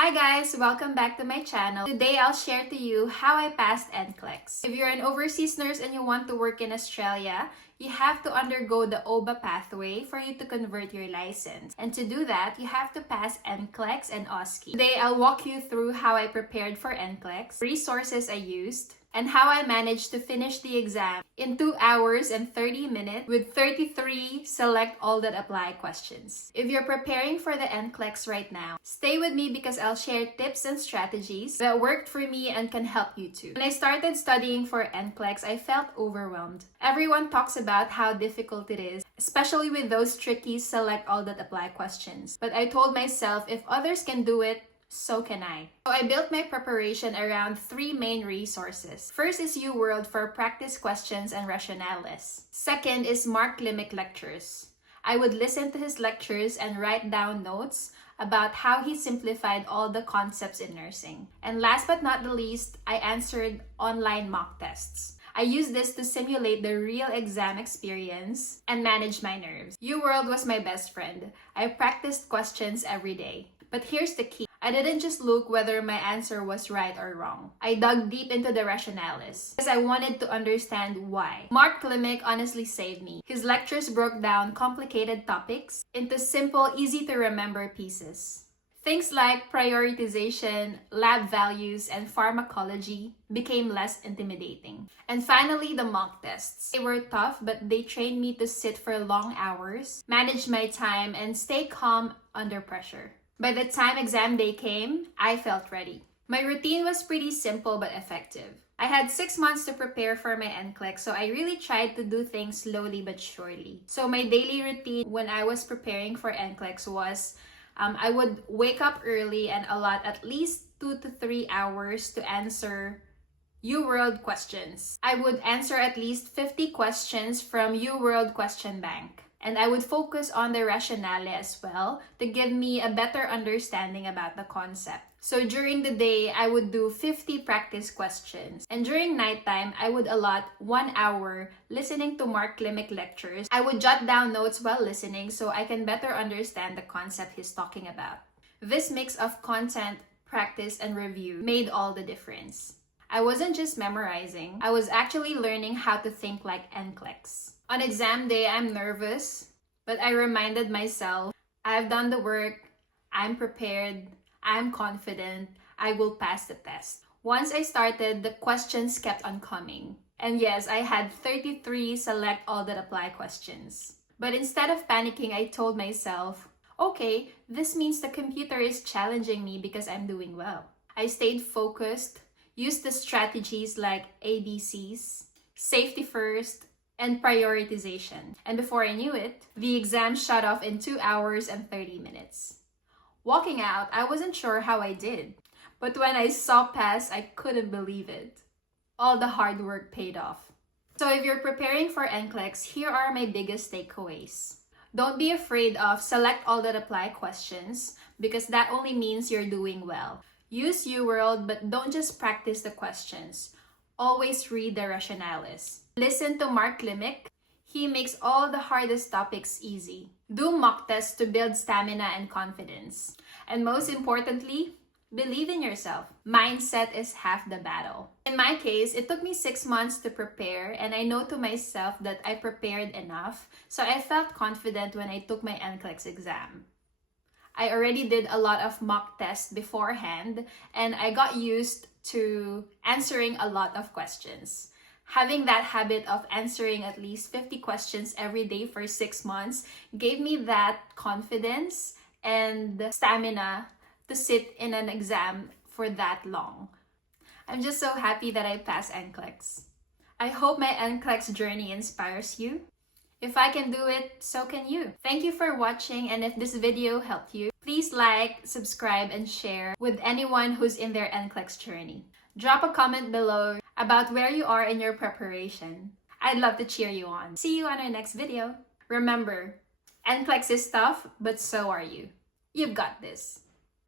Hi guys! Welcome back to my channel. Today I'll share to you how I passed NCLEX. If you're an overseas nurse and you want to work in Australia, you have to undergo the OBA pathway for you to convert your license. And to do that, you have to pass NCLEX and OSCE. Today I'll walk you through how I prepared for NCLEX, resources I used, and how I managed to finish the exam in 2 hours and 30 minutes with 33 select all that apply questions. If you're preparing for the NCLEX right now, stay with me because I'll share tips and strategies that worked for me and can help you too. When I started studying for NCLEX, I felt overwhelmed. Everyone talks about how difficult it is, especially with those tricky select all that apply questions. But I told myself if others can do it, so can I. So I built my preparation around 3 main resources. First is UWorld for practice questions and rationales. Second is Mark Limick lectures. I would listen to his lectures and write down notes about how he simplified all the concepts in nursing. And last but not the least, I answered online mock tests. I used this to simulate the real exam experience and manage my nerves. UWorld was my best friend. I practiced questions every day. But here's the key. I didn't just look whether my answer was right or wrong. I dug deep into the rationales because I wanted to understand why. Mark Limick honestly saved me. His lectures broke down complicated topics into simple, easy to remember pieces. Things like prioritization, lab values, and pharmacology became less intimidating. And finally, the mock tests. They were tough, but they trained me to sit for long hours, manage my time, and stay calm under pressure. By the time exam day came, I felt ready. My routine was pretty simple but effective. I had 6 months to prepare for my NCLEX, so I really tried to do things slowly but surely. So my daily routine when I was preparing for NCLEX was I would wake up early and allot at least 2 to 3 hours to answer UWorld questions. I would answer at least 50 questions from UWorld Question Bank. And I would focus on the rationale as well to give me a better understanding about the concept. So during the day, I would do 50 practice questions. And during nighttime, I would allot 1 hour listening to Mark Limick lectures. I would jot down notes while listening so I can better understand the concept he's talking about. This mix of content, practice, and review made all the difference. I wasn't just memorizing, I was actually learning how to think like NCLEX. On exam day, I'm nervous, but I reminded myself, I've done the work, I'm prepared, I'm confident, I will pass the test. Once I started, the questions kept on coming. And yes, I had 33 select all that apply questions. But instead of panicking, I told myself, okay, this means the computer is challenging me because I'm doing well. I stayed focused, used the strategies like ABCs, safety first, and prioritization. And before I knew it, the exam shut off in 2 hours and 30 minutes. Walking out, I wasn't sure how I did. But when I saw pass, I couldn't believe it. All the hard work paid off. So if you're preparing for NCLEX, here are my biggest takeaways. Don't be afraid of select all that apply questions because that only means you're doing well. Use UWorld, but don't just practice the questions. Always read the rationales. Listen to Mark Limick. He makes all the hardest topics easy. Do mock tests to build stamina and confidence. And most importantly, believe in yourself. Mindset is half the battle. In my case, it took me 6 months to prepare, and I know to myself that I prepared enough, so I felt confident when I took my NCLEX exam. I already did a lot of mock tests beforehand, and I got used to answering a lot of questions. Having that habit of answering at least 50 questions every day for 6 months gave me that confidence and stamina to sit in an exam for that long. I'm just so happy that I passed NCLEX. I hope my NCLEX journey inspires you. If I can do it, so can you. Thank you for watching, and if this video helped you, please like, subscribe, and share with anyone who's in their NCLEX journey. Drop a comment below about where you are in your preparation. I'd love to cheer you on. See you on our next video. Remember, NCLEX is tough, but so are you. You've got this.